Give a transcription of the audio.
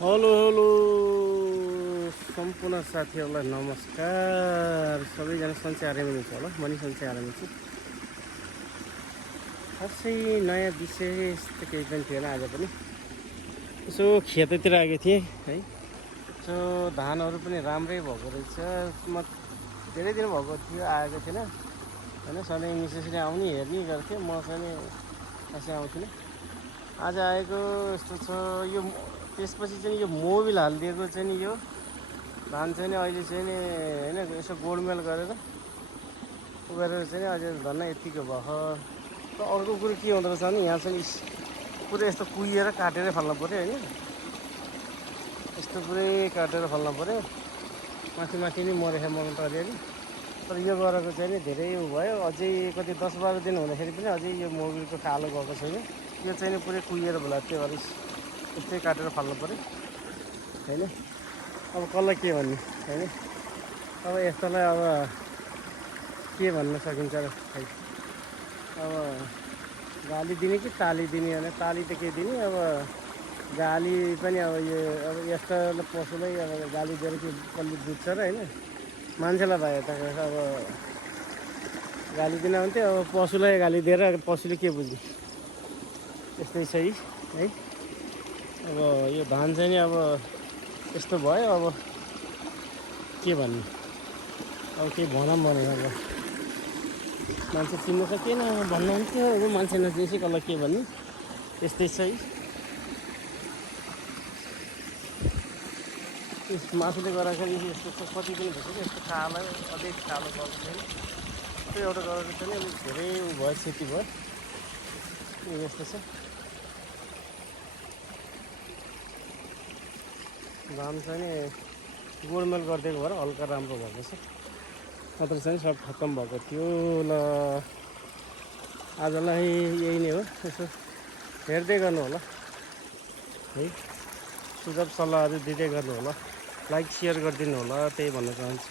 Hello hello सम्पूर्ण साथीहरूलाई नमस्कार। सबैजना सन्चै आरामै हुनुहुन्छ होला। म नि सन्चै आरामै छु। खासै नयाँ विशेष त केही पनि थिएन। आज पनि यसो खेततिर आएको थिएँ है। यसो धानहरू पनि राम्रै भएको रहेछ। म धेरै दिन भएको थियो आएको थिएन होइन। सधैँ मिसेसले आउने हेर्ने गर्थेँ, म चाहिँ खासै आउँथिनँ। आज आएको यस्तो छ। यो त्यसपछि चाहिँ यो मोबिल हालिदिएको चाहिँ नि यो धान चाहिँ नि अहिले चाहिँ नि होइन यसो गोडमेल गरेर गरेर चाहिँ अझै धन्न यत्तिको भयो। र अर्को कुरो के हुँदो रहेछ भने यहाँ चाहिँ पुरै यस्तो कुहिएर काटेर फाल्नु पऱ्यो होइन। यस्तो पुरै काटेर फाल्नु पऱ्यो। माथि माथि नै मरेको मर्नु त अलिअलि। तर यो गरेको चाहिँ नि धेरै भयो। अझै कति 10-12 दिन हुँदाखेरि पनि अझै यो मोबिलको कालो गएको छैन। यो चाहिँ नि पुरै कुहिएर होला। त्यो भएर यस्तै काटेर फाल्नु पऱ्यो होइन। अब कसलाई के भन्ने होइन। अब यस्तोलाई अब के भन्न सकिन्छ र खै। अब गाली दिने कि ताली दिने भने ताली त के दिने। अब गाली पनि अब यो अब यस्तो पशुलाई अब गाली दिएर कि कसले बुझ्छ र होइन। मान्छेलाई भए त अब गाली दिन हुन्थ्यो। अब पशुलाई गाली दिएर पशुले के बुझ्ने। यस्तै छ है। अब यो धान चाहिँ नि अब यस्तो भयो। अब के भन्ने। अब केही भनौँ भने अब मान्छे चिन्नु सकेन भन्नुहुन्थ्यो। अब मान्छे नचिनेपछि कसलाई के भन्ने। यस्तै छ है। मासुले गर्दाखेरि यस्तो कति दिन भइसक्यो यस्तो कालो अझै कालो गएको छैन। त्यो एउटा गरेको छैन। धेरै भयो क्षति भयो। यो यस्तो छ। धान चाहिँ नि गोडमेल गरिदिएको भएर हल्का राम्रो भएको छ। नत्र चाहिँ सब खत्तम भएको थियो। ल आजलाई यही नै हो। यसो हेर्दै गर्नु होला है। सुझाव सल्लाहहरू दिँदै गर्नु होला। लाइक सेयर गरिदिनु होला। त्यही भन्न चाहन्छु।